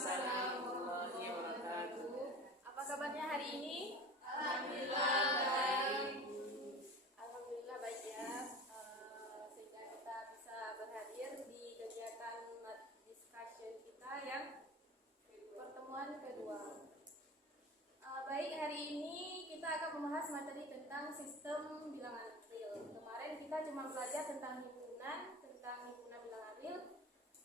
Waalaikumsalam warahmatullahi wabarakatuh. Apa kabarnya hari ini? Alhamdulillah baik. Alhamdulillah baik ya. Sehingga kita bisa berhadir di kegiatan discussion kita yang pertemuan kedua. Baik, hari ini kita akan membahas materi tentang sistem bilangan real. Kemarin kita cuma belajar tentang himpunan bilangan real.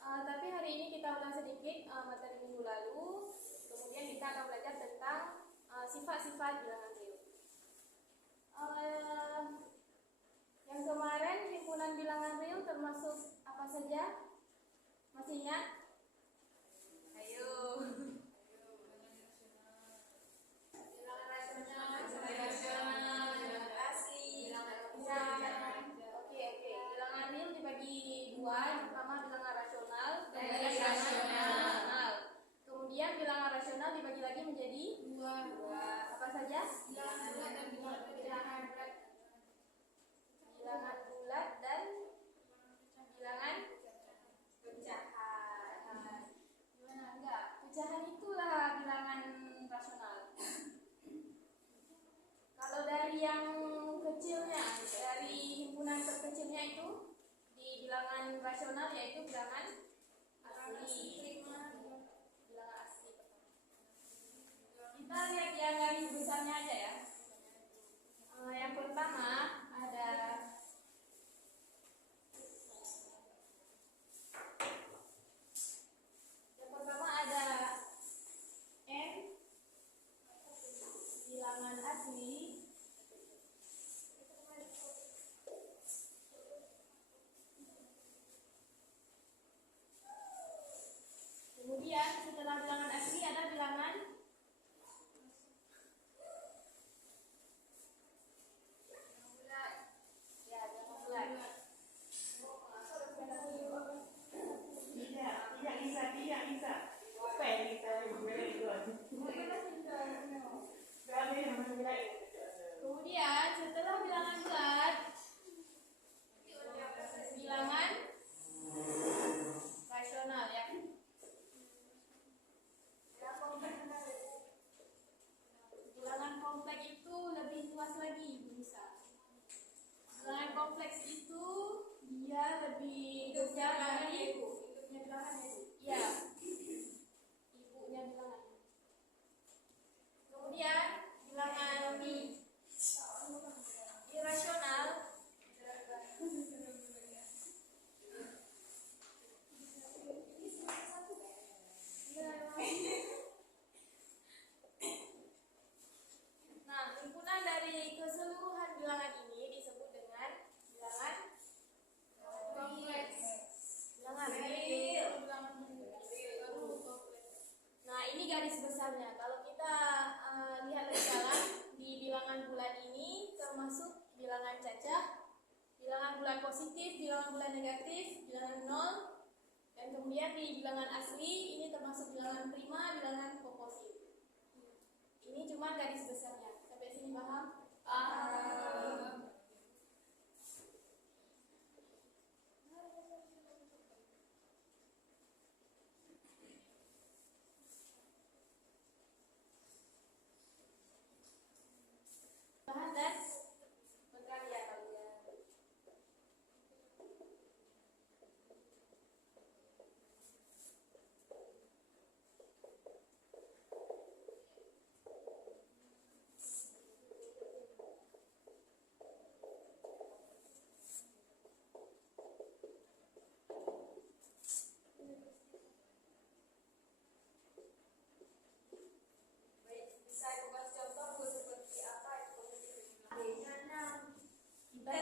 Tapi hari ini kita ulang sedikit materi minggu lalu. Kemudian kita akan belajar tentang sifat-sifat bilangan real. Yang kemarin himpunan bilangan real termasuk apa saja? Masih ingat? Ayo. Bilangan rasional, bilangan asli, bilangan nominal. Oke. Bilangan real dibagi dua. Pertama bilangan rasional dan bilangan nominal. Kemudian bilangan rasional dibagi lagi menjadi dua. Apa saja? Bilangan bulat dan bilangan bulat dan bilangan pecahan. Gimana? Enggak. Pecahan itulah bilangan rasional. Kalau dari yang kecilnya, dari himpunan terkecilnya itu di bilangan rasional yaitu bilangan asli. Bilangan asli. Kita lihat yang garis besarnya aja ya. Yang pertama ada N bilangan asli. Kemudian setelah bilangan asli ada bilangan bulat. Ya, bilangan bulat. Tidak bisa. Kemudian setelah bilangan bulat, bilangan rasional ya. Bilangan kompleks itu lebih luas lagi bisa. Bilangan kompleks itu dia lebih besar dari ibunya bilangan itu. Ya, ibunya bilangan. Kemudian bilangan irasional. Nah, himpunan dari keseluruhan bilangan ini disebut dengan bilangan kompleks. Bilangan real. Nah, ini garis besarnya. Kalau kita lihat lebih dalam, di bilangan bulat ini termasuk bilangan cacah, bilangan bulat positif, bilangan bulat negatif, bilangan nol, dan kemudian di bilangan asli ini termasuk bilangan prima, bilangan komposit. Ini cuma garis besarnya. Sampai sini paham? Paham. Bahan dan berkarya kalian. Bisa aku kasih contoh seperti apa itu? Kita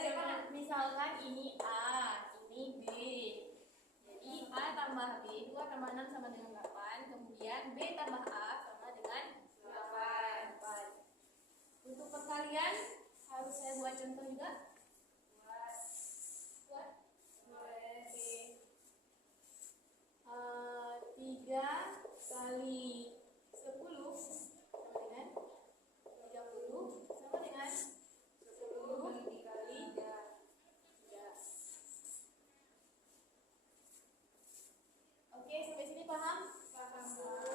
misalkan ini A, ini B. Jadi A tambah B, 2 tambah 6 sama dengan 8. Kemudian B tambah A sama dengan 8. Untuk perkalian harus saya buat contoh juga. Buat? Boleh. Oke. 3 kali 10 sama dengan 30 sama dengan 10 dikali 3. Oke, sampai sini paham? Paham.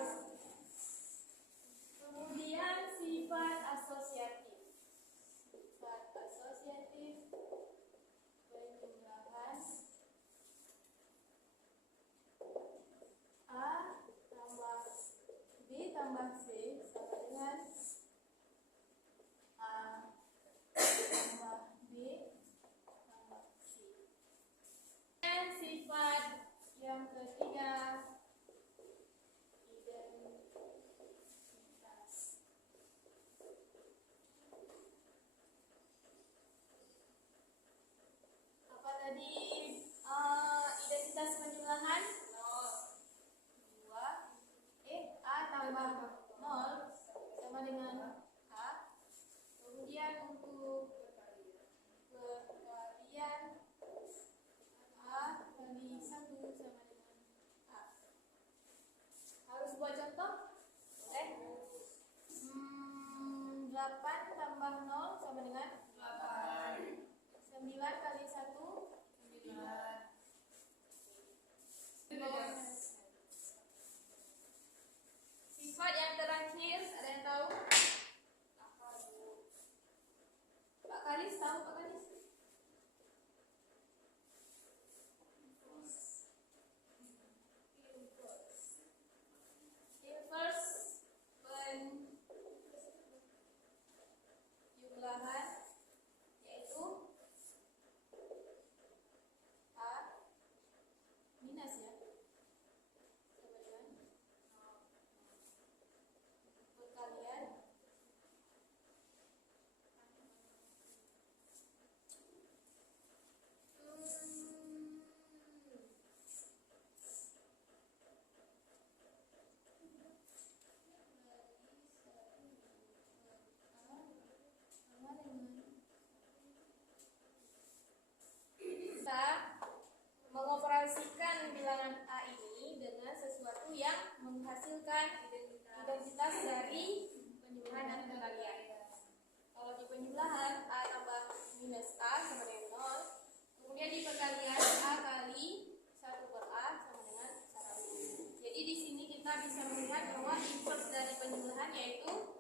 minus A sama dengan 0. Kemudian di perkalian A kali 1 per A sama dengan 1. Jadi di sini kita bisa melihat bahwa inverse dari penjumlahan yaitu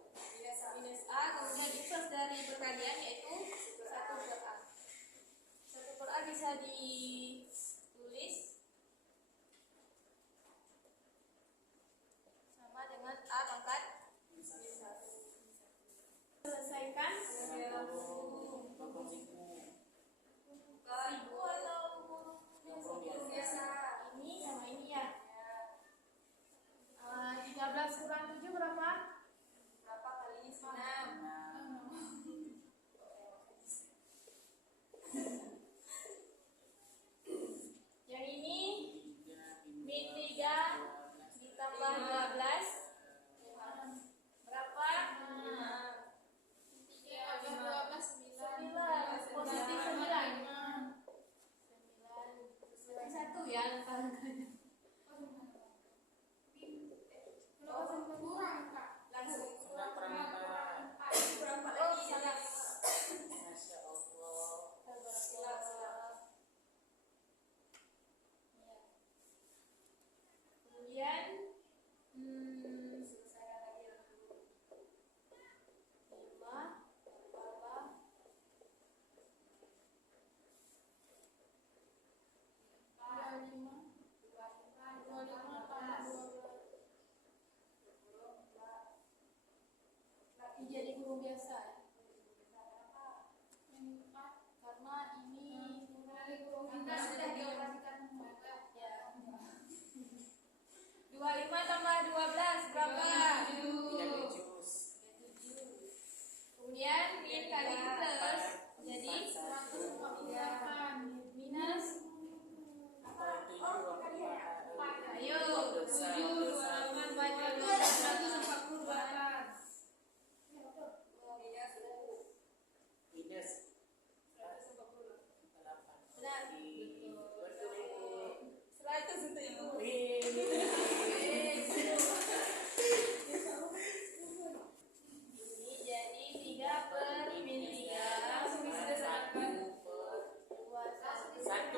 minus A, kemudian inverse dari perkalian yaitu 1 per A. 1 per A bisa ditulis sama dengan A pangkat minus 1. Selesaikan. Seribu atau biasa? Ini sama ini ya. 13 kurang 7 berapa? Berapa kali 6? Yang ini min 3 ditambah 12 berapa? 9. Positif 9. 1 ya angka-angkanya. Kurang Kak. Langsung kurang berapa lagi? Masya Allah. Kemudian selesaikan lagi 5 tambah 25 jadi guru biasa karena ini kita sudah dioperasikan ya. 25 tambah 12 berapa? 7. Kemudian min kali plus jadi 148 minus ayo 7 28 baca 148 minus benar betul 100 untuk ibu. Ini jadi 3 per min 3 langsung disederhanakan 2 1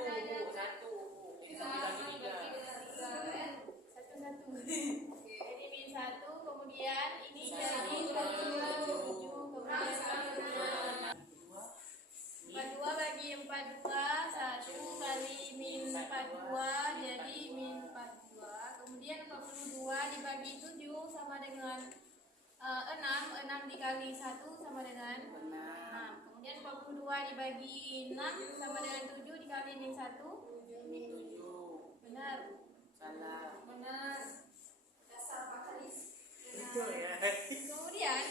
jadi min 1 kemudian ini jadi 47 kemudian 42 bagi 42 1 kali min 42 jadi min 42 kemudian 42 dibagi 7 sama dengan 6 dikali 1 sama dengan 6 kemudian 42 dibagi 6 sama dengan 7 dikali min 1 benar salah benar dasar fatalis betul ya. kemudian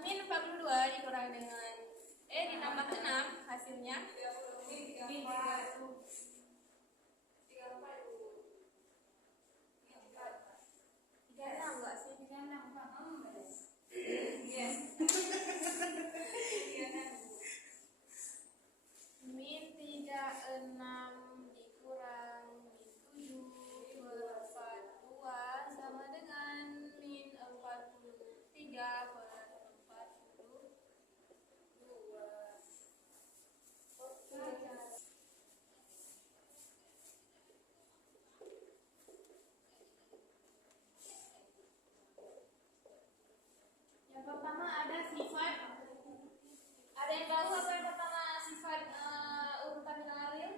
min 42 dikurang dengan ditambah 6 hasilnya 36 enggak sih? 36 Pak. Yes. Min 36 dikurang min 7 per 42 sama dengan min 43 per 42. Yang pertama ada sifat. Ada yang tahu apa yang pertama sifat urutan binario?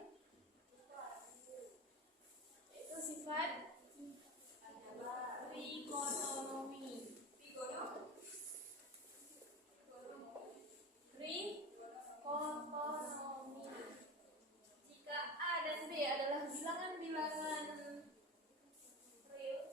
Itu sifat trikotonomi. Trikotonomi. Jika A dan B adalah bilangan-bilangan real,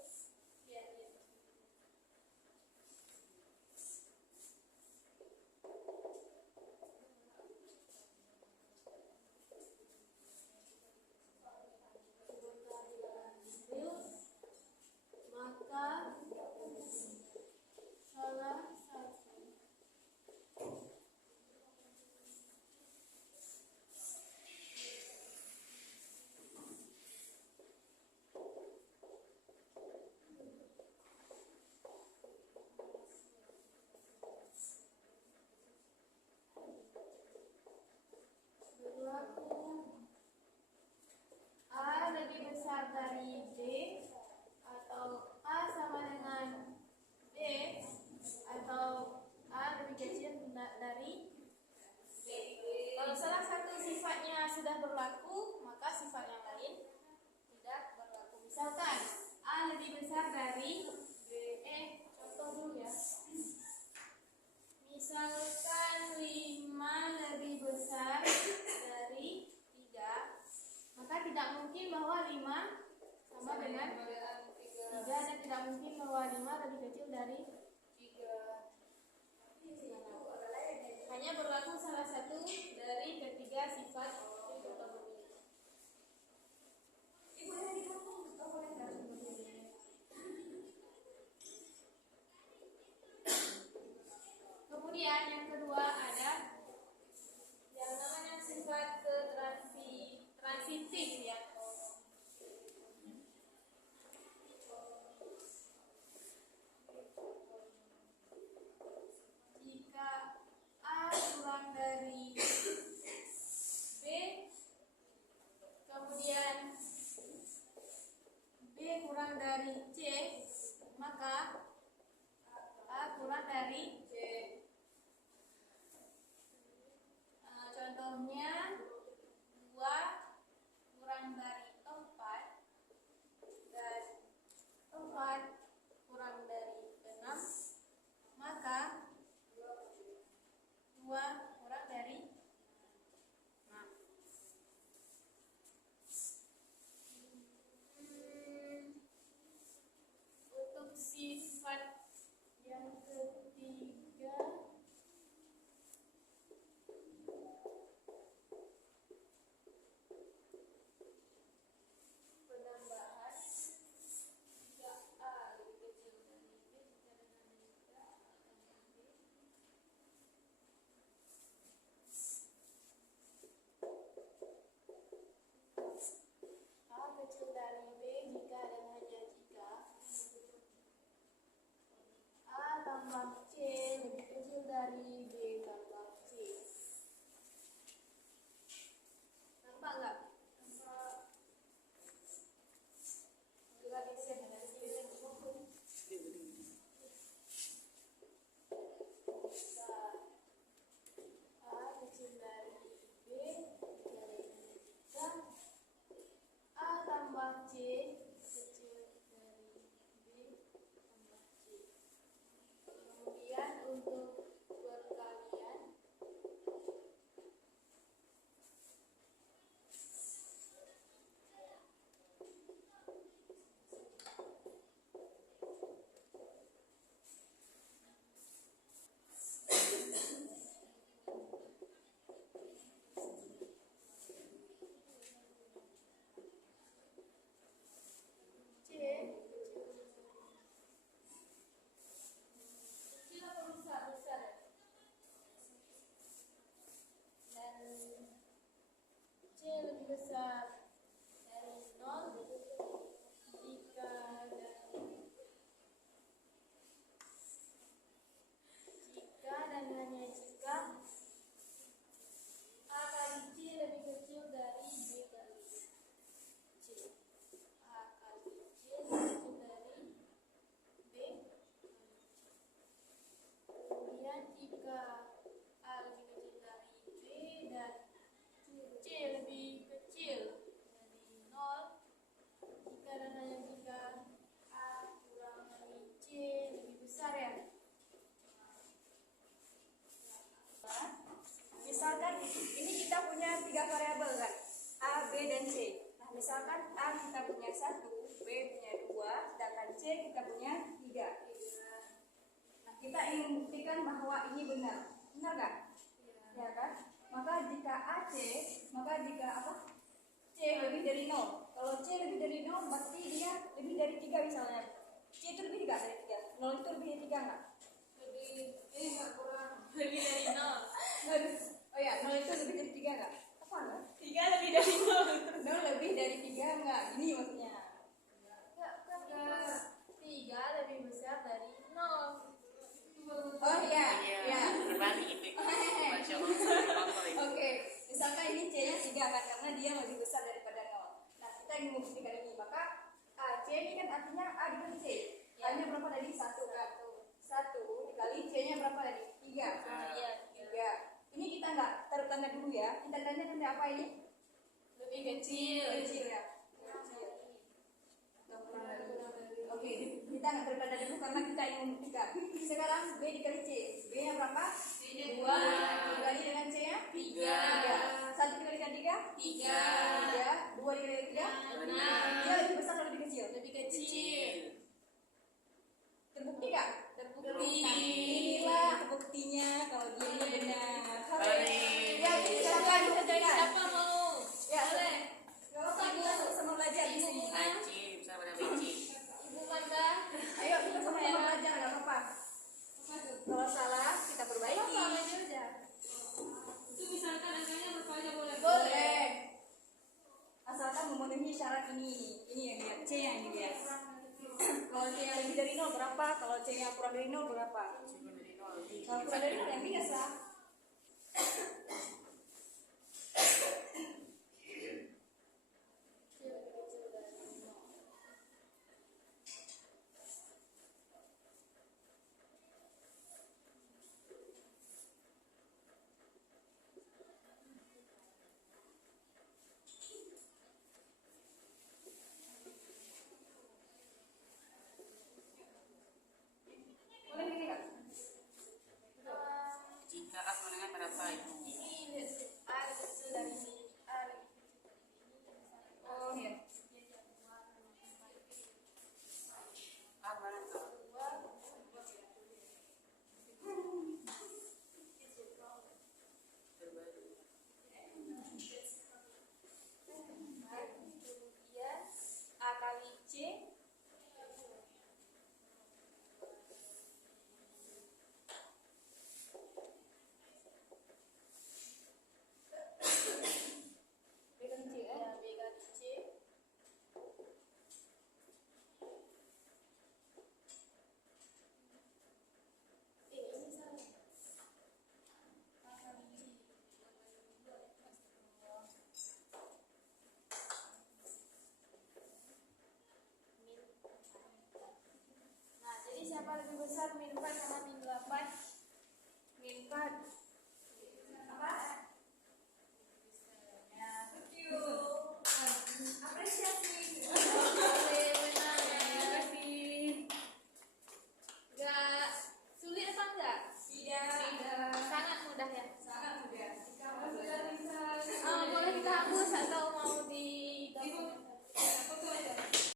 dari contoh dulu ya. Misalkan 5 lebih besar dari 3, maka tidak mungkin bahwa 5 sama dengan 3, dan tidak mungkin bahwa 5 lebih kecil dari 3. Hanya berlaku salah satu dari ketiga sifat otonomi. Kemudian yang kedua ada yang namanya sifat transitif ya. Jika A kurang dari B, kemudian B kurang dari C, maka A kurang dari C. Contohnya 2 kurang dari 4 dan 4 kurang dari 6, maka 2 kurang dari 6. Untuk sifat yang ketiga, penambahan. Jika A lebih kecil dari B, jika dengan jika A tambah B. A kecil dari B jika dan hanya jika A tambah C lebih kecil dari B tambah C. Nampak nggak? Nampak. Juga geser dari sini ke bawah. Jika A kecil dari B jika dan hanya jika A tambah C kecil dari B tambah C. Kemudian untuk perkalian, C kecil atau besar? Besar. Dan C lebih besar dari 0 jika dan hanya jika A kali C lebih kecil dari B kali C. A kali C lebih kecil dari B kali C. Kemudian jika A lebih kecil dari B dan C lebih kecil dari 0, jika dan hanya jika A kurang dari C lebih besar ya. Misalkan ini kita punya 3 variabel kan, A, B, dan C. Nah, misalkan A kita punya 1, B punya 2, sedangkan C kita punya 3. Nah, kita ingin buktikan bahwa ini benar nggak? Ya kan? Maka jika AC, maka jika apa? C lebih dari 0. Kalau C lebih dari 0, berarti dia lebih dari 3 misalnya. C itu lebih nggak dari 3? 0 itu lebih dari 3 nggak? Nggak kurang lebih dari 0. Oh ya, 0 itu lebih dari 3 nggak? Apa enggak? 3 lebih dari 0. 0 lebih dari 3 enggak? Ini maksudnya. Enggak, 3 lebih besar dari 0. Oh iya, Iya, ya. berbalik itu. Masya Allah. Oke, misalkan ini C-nya 3 kan, karena dia lebih besar daripada 0. Nah, kita ingin membuktikan ini, maka C ini kan artinya A dikali C. A-nya berapa tadi? 1 kan? 1 dikali C-nya berapa tadi? 3. Iya. 3. Ini kita enggak taruh tanda dulu ya. Kita tanda tanda apa ini? Lebih kecil. Kecil ya. Kecil. Atau kurang dari. Oke, kita nggak berpada dulu karena kita ingin membuktikan. Sekarang B dikali C. B nya berapa? Dua. Dikali dengan C nya? 3. 1 dikali dengan 3? 3. 2 dikali dengan 3? 6. Dia lebih besar atau lebih kecil? Lebih kecil. Terbukti kan? Terbukti. Inilah buktinya kalau dia ini benar. Hari. Ya, siapa Siapa buktikan? siapa mau? Ya, Boleh. Gak apa-apa, kita sama-sama belajar di sini. Acim sama dengan Becim. Ibu Manda. Ayo kita sama-sama belajar, gak apa-apa. Kalau salah kita perbaiki. Apa aja? Itu misalkan angkanya berapa aja boleh? Boleh. Asalkan memenuhi syarat ini. Ini yang lihat C yang ini lihat. Kalau C yang lebih dari 0 berapa? Kalau C yang kurang dari 0 berapa? Kalau kurang dari 0 yang biasa. Boleh ini Kak? Jika A sama dengan berapa itu? Ini A lebih kecil dari ini. A lebih kecil dari ini. Oh ya. A mana tuh? Terbalik. Kemudian A kali C. B kali C Ya, B kali C. Ini salah. A kali C. Nah, jadi siapa lebih besar min 4 sama min 8? Min 4.